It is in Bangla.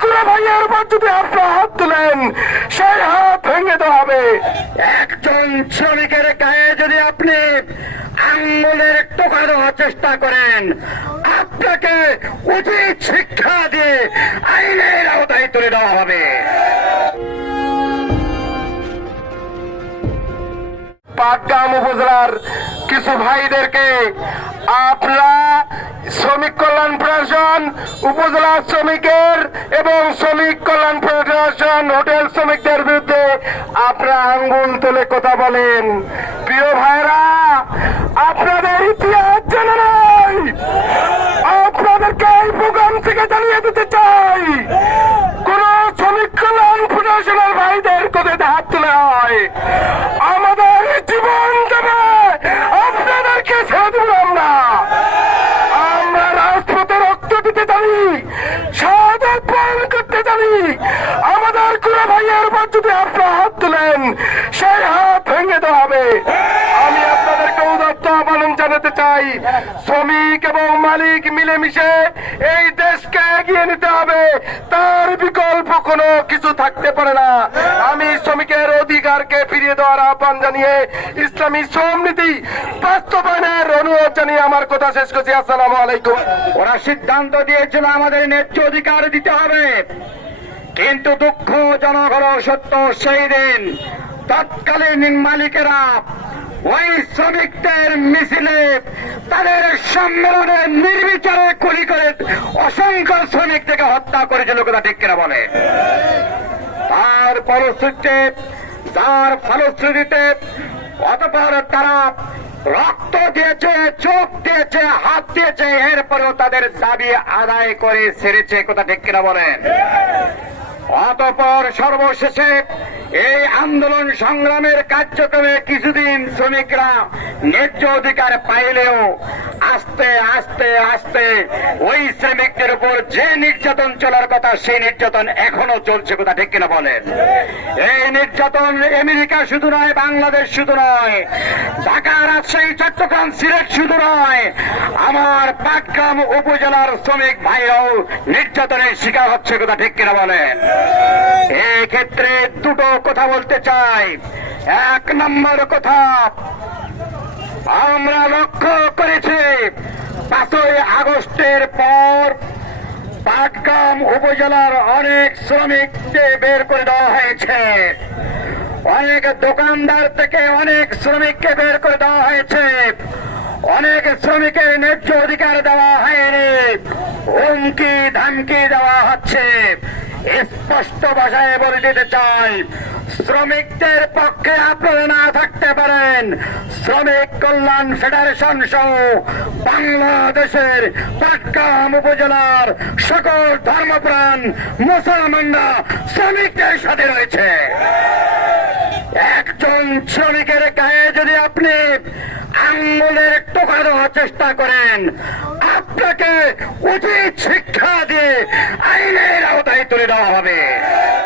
কুড়া ভাইয়ের উপর যদি আপনার হাত তুলেন। সেই হাত ভেঙে দেওয়া হবে। একজন শ্রমিকের গায়ে যদি আপনি আঙ্গুলের টোকা দেওয়ার চেষ্টা করেন আপনাকে উচিত শিক্ষা দিয়ে আইনের আওতায় তুলে দেওয়া হবে। পাটগ্রাম উপজেলার কিছু ভাইদেরকে আপনারা শ্রমিক কল্যাণ প্রশাসন উপজেলা শ্রমিকের এবং শ্রমিক কল্যাণ ফেডারেশন হোটেল শ্রমিকদের বিরুদ্ধে আপনারা আঙ্গুল তুলে কথা বলেন। প্রিয় ভাইরা আপনাদের ইতিহাস জানা নাই। আপনাদেরকে এই প্রোগ্রাম থেকে জানিয়ে দিতে চাই। কোন করতে জানি। আমাদের কুড়া ভাইয়ের উপর যদি আপনার হাত তুলেন, সেই হাত ভেঙে দেওয়া হবে। চাই শ্রমিক এবং মালিক মিলেমিশে এই দেশকে এগিয়ে নিতে হবে। তার বিকল্প কোনো কিছু থাকতে পারে না। আমি শ্রমিকের অধিকারকে ফিরিয়ে দেওয়ার আহ্বান জানিয়ে ইসলামী শ্রম নীতি বাস্তবায়নের অনুরোধ জানিয়ে আমার কথা শেষ করছি। আসসালামু আলাইকুম। ওরা সিদ্ধান্ত দিয়েছিল আমাদের ন্যায্য অধিকার দিতে হবে। কিন্তু দুঃখজনক হল সত্য সেই দিন তৎকালীন মালিকেরা ওই শ্রমিকদের মিছিলে তাদের সম্মেলনে নির্বিচারে গুলি করে অসংখ্য শ্রমিক থেকে হত্যা করেছিল কথা ঠিক কিনা বলে। তার ফলশ্রুতিতে তার ফলশ্রুতিতে অতপর তারা রক্ত দিয়েছে, চোখ দিয়েছে, হাত দিয়েছে, এরপরেও তাদের দাবি আদায় করে সেরেছে, কথা ঠিক কিনা বলেন অতপর সর্বশেষে এই আন্দোলন সংগ্রামের কার্যক্রমে কিছুদিন শ্রমিকরা ন্যায্য অধিকার পাইলেও আস্তে আস্তে আস্তে ওই শ্রমিকদের উপর যে নির্যাতন চলার কথা, সেই নির্যাতন এখনও চলছে, কথা ঠিক কিনা বলেন? এই নির্যাতন আমেরিকা শুধু নয়, বাংলাদেশ শুধু নয় ঢাকা রাজশাহী, চট্টগ্রাম, সিলেট শুধু নয়, আমার পাটগ্রাম উপজেলার শ্রমিক ভাইরাও নির্যাতনের শিকার হচ্ছে, কথা ঠিক কিনা বলেন? এই ক্ষেত্রে দুটো কথা বলতে চাই। এক নম্বর কথা, আমরা লক্ষ্য করেছি পাঁচই আগস্টের পর পাটগ্রাম উপজেলার অনেক শ্রমিককে বের করে দেওয়া হয়েছে। অনেক দোকানদার থেকে অনেক শ্রমিককে বের করে দেওয়া হয়েছে। অনেক শ্রমিকের ন্যায্য অধিকার দেওয়া হয়নি। হুমকি ধামকি দেওয়া হচ্ছে। স্পষ্ট ভাষায় বলে দিতে চাই, শ্রমিকদের পক্ষে আপনারা না থাকতে পারেন। শ্রমিক কল্যাণ ফেডারেশন সহ বাংলাদেশের পাটগ্রাম উপজেলার সকল ধর্মপ্রাণ মুসলমানরা শ্রমিকদের সাথে রয়েছে। একজন শ্রমিকের গায়ে যদি আপনি আঙ্গুলের টোকা দেওয়ার চেষ্টা করেন আপনাকে উচিত শিক্ষা দিয়ে আইনের আওতায় তুলে দেওয়া হবে।